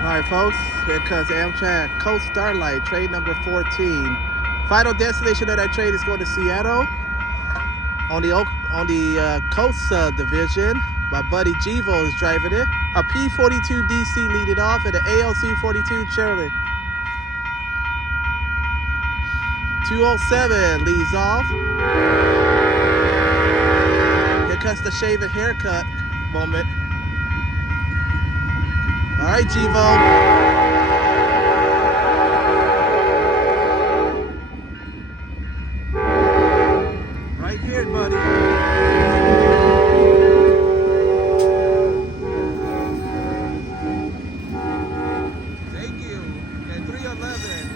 Alright folks, here comes Amtrak Coast Starlight, train number 14. Final destination of that train is going to Seattle. On the coast division, my buddy Jivo is driving it. A P-42 DC leading off and an ALC-42 Charlie. 207 leads off. Here comes the shave and haircut moment. Alright, Jivo. Right here, buddy. Thank you. And 311.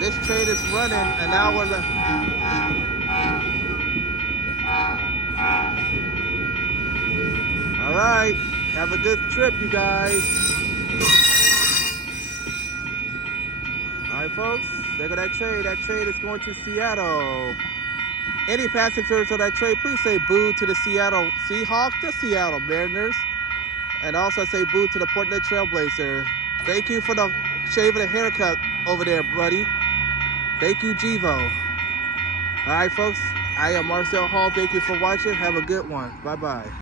This train is running an hour left. All right, have a good trip, you guys. All right, folks, look at that train. That train is going to Seattle. Any passengers on that train, please say boo to the Seattle Seahawks, the Seattle Mariners, and also say boo to the Portland Trailblazer. Thank you for the shave and the haircut over there, buddy. Thank you, Jivo. All right, folks, I am Marcel Hall. Thank you for watching. Have a good one. Bye-bye.